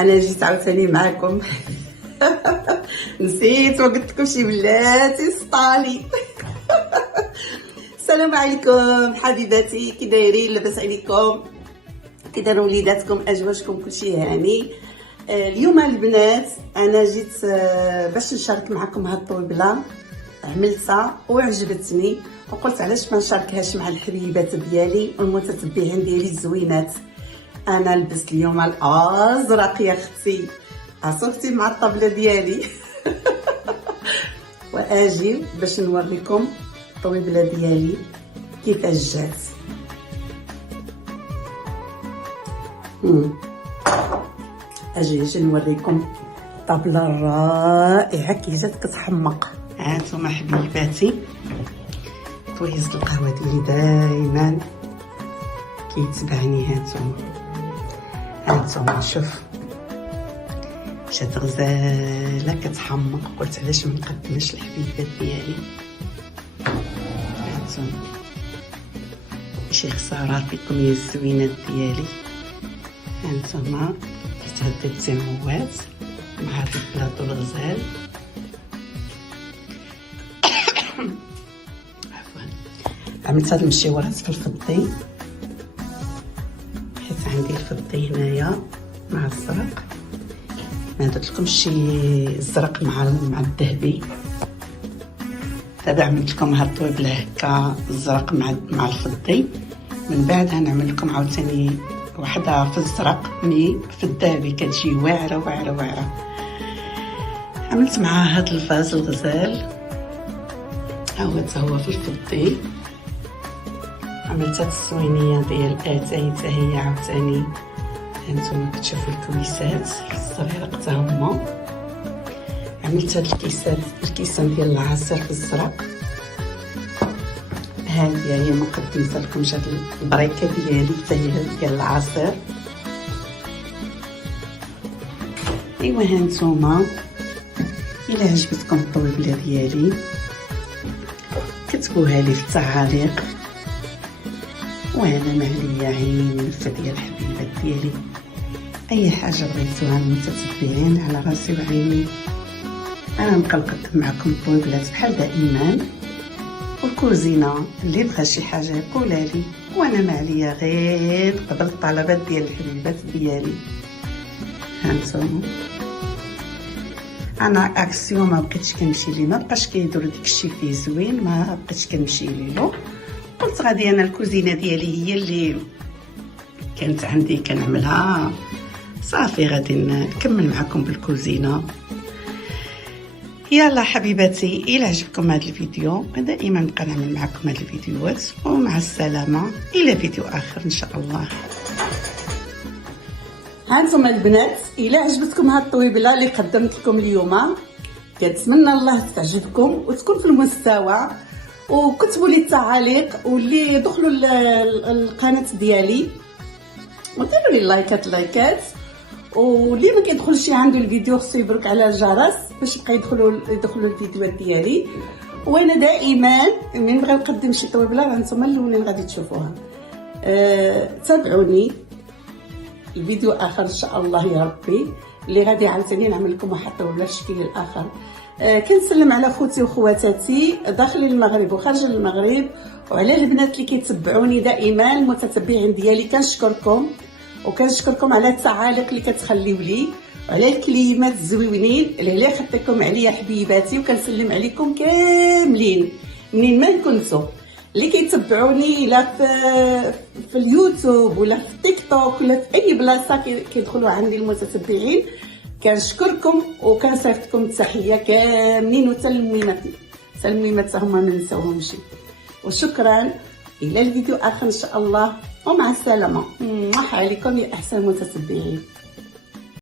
انا جيت عاوتاني معاكم. نسيت وقلت لكم شي بلاتي سطالي. السلام عليكم حبيباتي، كي دايرين؟ لاباس عليكم؟ كي داروا وليداتكم؟ اجواجكم كلشي هاني؟ اليوم البنات انا جيت باش نشارك معكم هاد الطويبله، عملتها وعجبتني وقلت علاش ما نشاركهاش مع الحبيبات ديالي والمتتبعين ديالي الزوينات. انا لبست اليوم الازرق يا اختي، عصفتي مع الطبله ديالي. واجي باش نوريكم الطويبله ديالي كيفاش جات. اجي نوريكم الطبله الرائعه كي جات كتحمق. هانتوما حبيباتي طويز القهوه ديالي دايما كيتبعني. هانتوما شوف جات غزاله كتحمق، قلت علاش ما نقدمش الحبيبات ديالي. هانتوما شي خساره فيكم يا الزوينات ديالي. هانتوما كتهدد التموات مع هاد البلاطو الغزال. عفوا عملت هاد المشيورات في الفضي، حيت عندي الفضي هنايا مع الزرق. ما درت لكم شي الزرق مع الذهبي. دابا عملت لكم هاد الطويبله هكا الزرق مع الفضي، من بعد غنعمل لكم عاوتاني وحده في الزرق مي في الذهبي كتجي واعره واعره واعره. عملت معها هاد الفاز الغزال هو في الفضي. عملت هاد السوينيه ديال اتاي حتى هي عاوتاني. هانتوما كتشوفوا الكويسات الصغيره حتى هما. عملت هاد الكيسان ديال العصير في الزرق. هذه هي مقدمه لكم هاد البريكه ديالي حتى هي ديال العصير. ايوا هانتوما الى عجبتكم الطويبله ديالي كتبوها لي في التعاليق، وانا ما عليا عين ديال الحبيبات ديالي. اي حاجه بغيتوها المتتبعين على راسي وعيني. انا نبقى نقدم معكم الطويبلات بحال دائما، والكوزينه اللي بغى شي حاجه يقولها لي وانا ما عليا غير نقبل الطلبات ديال الحبيبات ديالي. هانتوما انا اكسيون ما بقيتش كنمشي ليه، ما بقاش كيدور داكشي فيه زوين، ما بقيتش كنمشي ليه. قلت غادي انا الكوزينه ديالي هي اللي كانت عندي كنعملها صافي، غادي نكمل معكم بالكوزينه. يلا حبيباتي الى عجبكم هذا الفيديو دائما نبقى نعمل معكم هذه الفيديوهات، ومع السلامه الى فيديو اخر ان شاء الله. هانتوما البنات الى عجبتكم هاد الطويبله اللي قدمت لكم اليوم، كنتمنى الله تعجبكم وتكون في المستوى، وكتبوا لي التعاليق، واللي دخلوا القناه ديالي وديروا لي لايكات، واللي ما كيدخلش عنده الفيديو خصو يبرك على الجرس باش يبقى يدخلوا الفيديوهات ديالي. وانا دائما من نبغي نقدم شي طويبله هانتوما الاولين غادي تشوفوها. تابعوني الفيديو اخر ان شاء الله يا ربي، اللي غادي عاوتاني نعمل لكم واحد الطويبله في الشكل الاخر. كنسلم على خوتي وخواتاتي داخل المغرب وخارج المغرب، وعلى البنات اللي كيتبعوني دائما المتتبعين ديالي. وكنشكركم على التعاليق اللي كتخليو لي، وعلى الكلمات الزوينين اللي خدتكم عليا حبيباتي. وكنسلم عليكم كاملين منين ما كنتو اللي كيتبعوني، لا في اليوتيوب ولا في التيك توك ولا في اي بلاصه كيدخلوا عندي المتتبعين. كنشكركم وكنصيفطكم التحيه كاملين، وحتى الميمات هما ما نساوهمش. وشكرا الى الفيديو اخر ان شاء الله، ومع السلامه. عليكم يا احسن المتتبعين.